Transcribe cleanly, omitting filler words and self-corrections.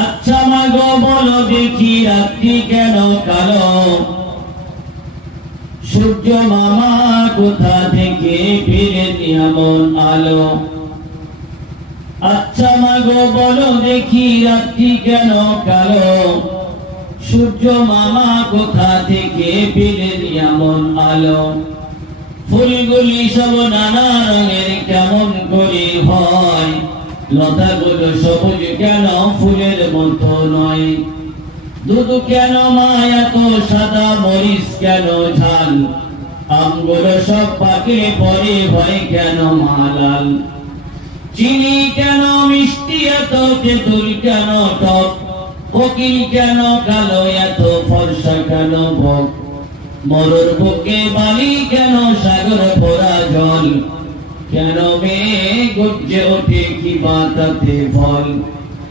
আচ্ছা মাগো বলো দেখি রাত্রি কেন কালো, সূর্য মামা কোথা থেকে ফিরে এমন আলো। আচ্ছা মাগো বলো দেখি রাত্রি কেন কালো, সূর্য মামা কোথা থেকে ফিরে এমন আলো। ফুলগুলি সব নানা রঙের কেমন করে হয়, লতাগুলো সবুজ কেন ফুলের মতো নয়। দুধ কেন মা এত সাদা, মরিচ কেন ঝাল, আমগুলো সব পাকে পরে হয় কেন মা লাল। চিনি কেন মিষ্টি এত, তেঁতুল কেন টক, কোকিল কেন কালো এত, ফর্সা কেন বক। মরুর বুকে বালি কেন, সাগর ভরা জল, কেন মেঘ গর্জে ওঠে কি বাতাতে ফল।